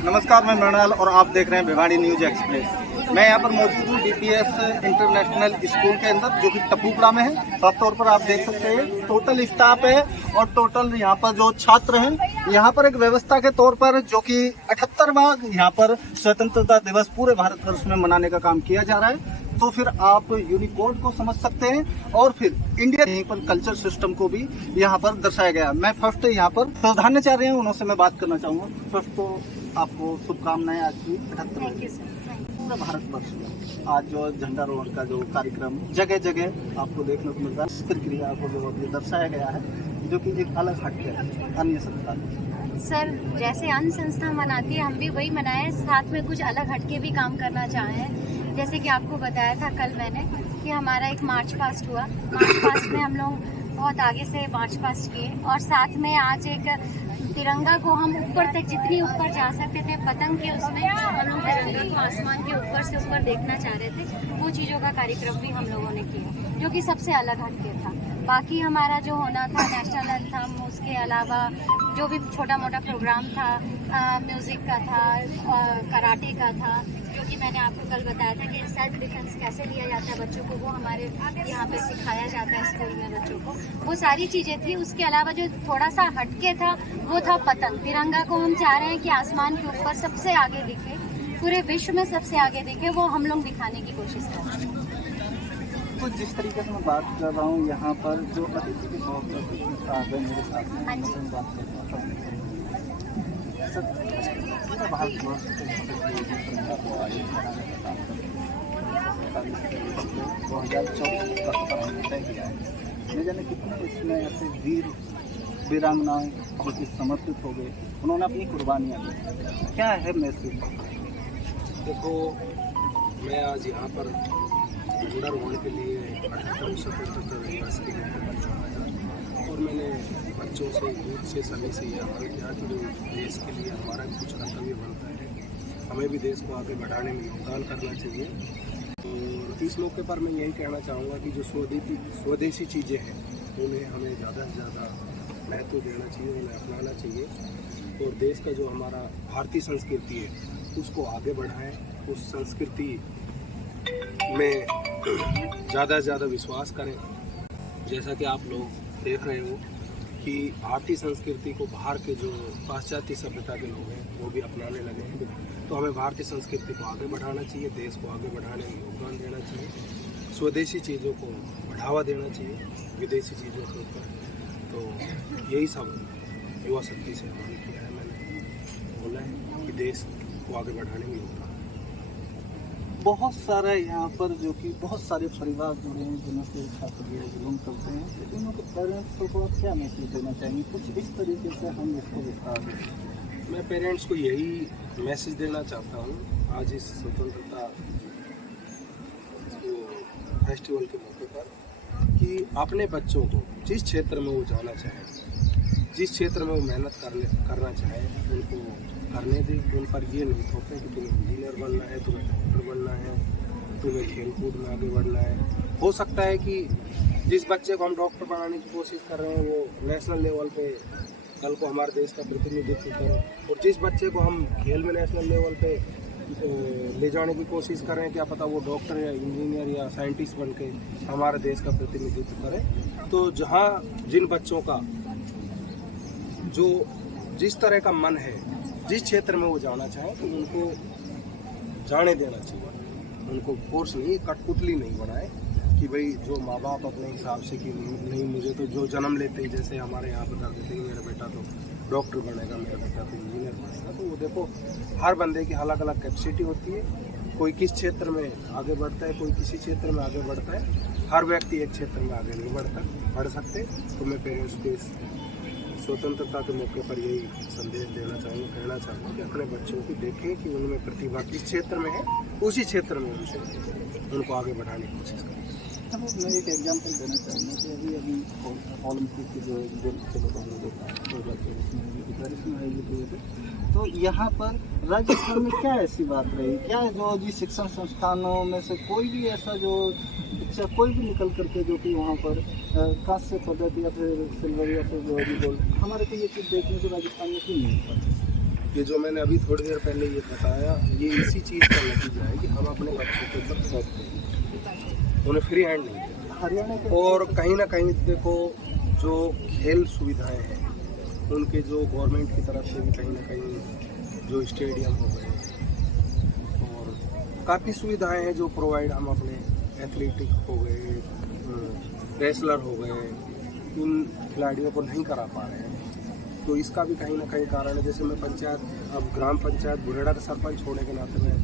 नमस्कार, मैं मृणाल और आप देख रहे हैं भिवाड़ी न्यूज एक्सप्रेस। मैं यहाँ पर मौजूद हूँ डीपीएस इंटरनेशनल स्कूल के अंदर, जो कि टपुकड़ा में है। साफ तौर पर आप देख सकते हैं टोटल स्टाफ है और टोटल यहाँ पर जो छात्र हैं, यहाँ पर एक व्यवस्था के तौर पर जो कि 78वां यहाँ पर स्वतंत्रता दिवस पूरे भारतवर्ष में मनाने का काम किया जा रहा है। तो फिर आप यूनिकोड को समझ सकते हैं और फिर इंडियन पर कल्चर सिस्टम को भी यहाँ पर दर्शाया गया। मैं फर्स्ट यहाँ पर प्रधानाचार्य हैं, उनसे मैं बात करना चाहूँगा। फर्स्ट तो आपको शुभकामनाएं आज की 78 पूरे भारतवर्ष में आज जो झंडारोहण का जो कार्यक्रम जगह जगह आपको देखने को मिल रहा है, प्रक्रिया को जो दर्शाया गया है, जो कि एक अलग हट है अन्य संस्था सर। जैसे अन्य संस्था मनाती है, हम भी वही मनाए, साथ में कुछ अलग हटके भी काम करना चाहे हैं। जैसे कि आपको बताया था कल मैंने कि हमारा एक मार्च पास्ट हुआ। मार्च पास्ट में हम लोग बहुत आगे से मार्च पास्ट किए और साथ में आज एक तिरंगा को हम ऊपर तक जितनी ऊपर जा सकते थे पतंग के, उसमें हम लोग तिरंगा को आसमान के ऊपर से ऊपर देखना चाह रहे थे। वो चीज़ों का कार्यक्रम भी हम लोगों ने किया, जो कि सबसे अलग हटके था। बाकी हमारा जो होना था नेशनल एंथम, उसके अलावा जो भी छोटा मोटा प्रोग्राम था, म्यूज़िक का था, कराटे का था, जो कि मैंने आपको कल बताया था कि सेल्फ डिफेंस कैसे लिया जाता है बच्चों को, वो हमारे यहाँ पे सिखाया जाता है स्कूल में बच्चों को। वो सारी चीज़ें थी। उसके अलावा जो थोड़ा सा हटके था वो था पतंग। तिरंगा को हम चाह रहे हैं कि आसमान के ऊपर सबसे आगे दिखे, पूरे विश्व में सबसे आगे दिखे, वो हम लोग दिखाने की कोशिश कर रहे हैं। तो जिस तरीके से मैं बात कर रहा हूँ यहाँ पर जो अतिथि के तौर पर मेरे साथ में हाँ जी। बात करता हूँ सर, पूरा भारतवर्ष के 2014 का हमने तय किया है। न जाने कितने इसमें ऐसे वीरांगनाएं जो कि समर्पित हो गए, उन्होंने अपनी कुर्बानियाँ दी। क्या है मैसेज? देखो, मैं आज यहाँ पर झंडारोहण के लिए 78वें स्वतंत्रता दिवस के मौके पर आया और मैंने बच्चों से, यूथ से, सभी से यह आह्वान किया कि देश के लिए हमारा कुछ कर्तव्य बनता है, हमें भी देश को आगे बढ़ाने में योगदान करना चाहिए। तो इस मौके पर मैं यही कहना चाहूँगा कि जो स्वदेशी चीज़ें हैं उन्हें हमें ज़्यादा से ज़्यादा महत्व देना चाहिए, उन्हें अपनाना चाहिए और देश का जो हमारा भारतीय संस्कृति है उसको आगे बढ़ाएं, उस संस्कृति में ज़्यादा से ज़्यादा विश्वास करें। जैसा कि आप लोग देख रहे हो कि भारतीय संस्कृति को बाहर के जो पाश्चात्य सभ्यता के लोग हैं वो भी अपनाने लगे हैं, तो हमें भारतीय संस्कृति को आगे बढ़ाना चाहिए, देश को आगे बढ़ाने में योगदान देना चाहिए, स्वदेशी चीज़ों को बढ़ावा देना चाहिए विदेशी चीज़ों के ऊपर। तो यही सब युवा शक्ति से आह्वान किया है मैंने, बोला है कि देश को आगे बढ़ाने में योगदान। बहुत सारा यहाँ पर जो कि बहुत सारे परिवार जुड़े हैं जिन्हों से छात्र बिलोंग करते हैं, तो उनके पेरेंट्स को क्या मैसेज देना चाहिए? कुछ इस तरीके से हम इसको विस्तार दें। मैं पेरेंट्स को यही मैसेज देना चाहता हूँ आज इस स्वतंत्रता फेस्टिवल के मौके पर कि अपने बच्चों को जिस क्षेत्र में वो जाना चाहे, जिस क्षेत्र में वो मेहनत करना चाहे, उनको करने दें। उन पर ये नहीं थोपे कि तुम्हें इंजीनियर बनना है, तुम्हें डॉक्टर बनना है, तुम्हें खेलकूद में आगे बढ़ना है। हो सकता है कि जिस बच्चे को हम डॉक्टर बनाने की कोशिश कर रहे हैं वो नेशनल लेवल पे कल को हमारे देश का प्रतिनिधित्व करे, और जिस बच्चे को हम खेल में नेशनल लेवल पे ले जाने की कोशिश कर रहे हैं, क्या पता वो डॉक्टर या इंजीनियर या साइंटिस्ट बन के हमारे देश का प्रतिनिधित्व करे। तो जहाँ जिन बच्चों का जो जिस तरह का मन है, जिस क्षेत्र में वो जाना चाहें, तो उनको जाने देना चाहिए। उनको फोर्स नहीं, कठपुतली नहीं बनाए कि भाई जो माँ बाप अपने हिसाब से कि नहीं मुझे तो जो जन्म लेते ही जैसे हमारे यहाँ पर कर देते हैं मेरा बेटा तो डॉक्टर बनेगा, मेरा बेटा तो इंजीनियर बनेगा। तो वो देखो हर बंदे की अलग अलग कैपेसिटी होती है, कोई किस क्षेत्र में आगे बढ़ता है, कोई किसी क्षेत्र में आगे बढ़ता है। हर व्यक्ति एक क्षेत्र में आगे नहीं बढ़ सकते। तो मैं पेरेंट्स को इस स्वतंत्रता के मौके पर यही संदेश देना चाहूँगा, कहना चाहूँगा कि अपने बच्चों को देखें कि उनमें प्रतिभा किस क्षेत्र में है, उसी क्षेत्र में उनको आगे बढ़ाने की कोशिश करें। अब मैं एक एग्जांपल देना चाहूँगा कि अभी ओलंपिक की जो चलो हम लोग प्रिपरेशन आयोजित हुए थे, तो यहाँ पर राजस्थान में क्या ऐसी बात रही, क्या जो जी शिक्षण संस्थानों में से कोई भी ऐसा जो बच्चा कोई भी निकल करके जो कि वहाँ पर कांस्य पदक या फिर सिल्वर या फिर गोल्ड, हमारे को ये चीज़ देखने को राजस्थान में क्यों नहीं पाती? ये जो मैंने अभी थोड़ी देर पहले ये बताया, ये इसी चीज़ का नतीजा है कि हम अपने बच्चों के ऊपर थोपते हैं, उन्हें फ्री हैंड नहीं देते। हरियाणा के और कहीं ना कहीं देखो, जो खेल सुविधाएं हैं उनके जो गवर्नमेंट की तरफ से भी कहीं ना कहीं जो स्टेडियम हो गए और काफ़ी सुविधाएं हैं जो प्रोवाइड हम अपने एथलेटिक हो गए, रेसलर हो गए, इन खिलाड़ियों को नहीं करा पा रहे हैं। तो इसका भी कहीं ना कहीं कारण है। जैसे मैं पंचायत, अब ग्राम पंचायत बुरेड़ा का सरपंच होने के नाते मैं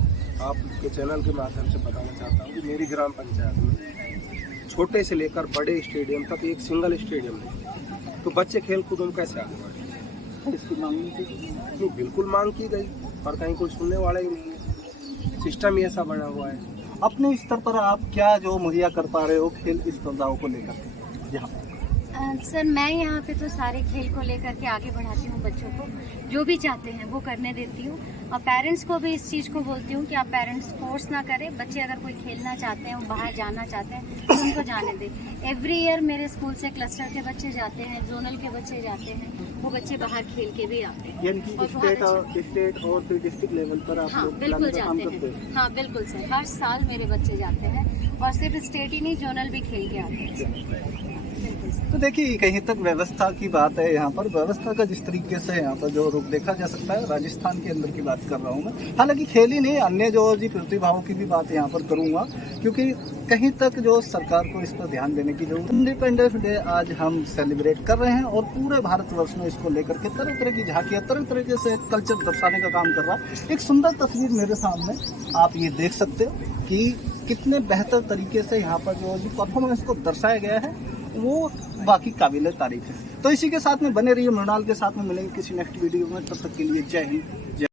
आपके चैनल के माध्यम से बताना चाहता हूँ कि मेरी ग्राम पंचायत में छोटे से लेकर बड़े स्टेडियम तक एक सिंगल स्टेडियम नहीं, तो बच्चे खेल कूद में कैसे आगे बढ़े? इसकी मांग नहीं की? तो बिल्कुल मांग की गई पर कहीं कोई सुनने वाला ही नहीं है, सिस्टम ही ऐसा बना हुआ है। अपने स्तर पर आप क्या जो मुहैया कर पा रहे हो खेल स्पर्धाओं को लेकर यहाँ पर? सर मैं यहाँ पे तो सारे खेल को लेकर के आगे बढ़ाती हूँ, बच्चों को जो भी चाहते हैं वो करने देती हूँ, और पेरेंट्स को भी इस चीज़ को बोलती हूँ कि आप पेरेंट्स फोर्स ना करें, बच्चे अगर कोई खेलना चाहते हैं, वो बाहर जाना चाहते हैं तो उनको जाने दें। एवरी ईयर मेरे स्कूल से क्लस्टर के बच्चे जाते हैं, जोनल के बच्चे जाते हैं, वो बच्चे बाहर खेल के भी आते हैं। यानी कि स्टेट और फिर डिस्ट्रिक्ट लेवल पर आप हाँ लोग बिल्कुल प्लान का काम जाते करते हैं, हाँ बिल्कुल सर, हर साल मेरे बच्चे जाते हैं और सिर्फ स्टेट ही नहीं, जोनल भी खेल के आते हैं। बिल्कुल सर। तो देखिए कहीं तक व्यवस्था की बात है, यहाँ पर व्यवस्था का जिस तरीके से यहाँ पर जो रुख देखा जा सकता है, राजस्थान के अंदर की बात कर रहा हूँ मैं। हालांकि खेल ही नहीं, अन्य जो जी प्रतिभाओं की भी बात यहाँ पर करूँगा, क्योंकि कहीं तक जो सरकार को इस पर ध्यान देने की जरूरत है। इंडिपेंडेंस डे आज हम सेलिब्रेट कर रहे हैं और पूरे भारतवर्ष में इसको लेकर के तरह तरह की झांकियाँ, तरह तरीके से कल्चर दर्शाने का काम कर रहा है। एक सुंदर तस्वीर मेरे सामने आप ये देख सकते हो कि कितने बेहतर तरीके से यहाँ पर जो परफॉर्मेंस को दर्शाया गया है, वो बाकी काबिल तारीफ है। तो इसी के साथ में बने रहिए, मृणाल के साथ में मिलेंगे किसी नेक्स्ट वीडियो में। तब तक के लिए जय हिंद, जय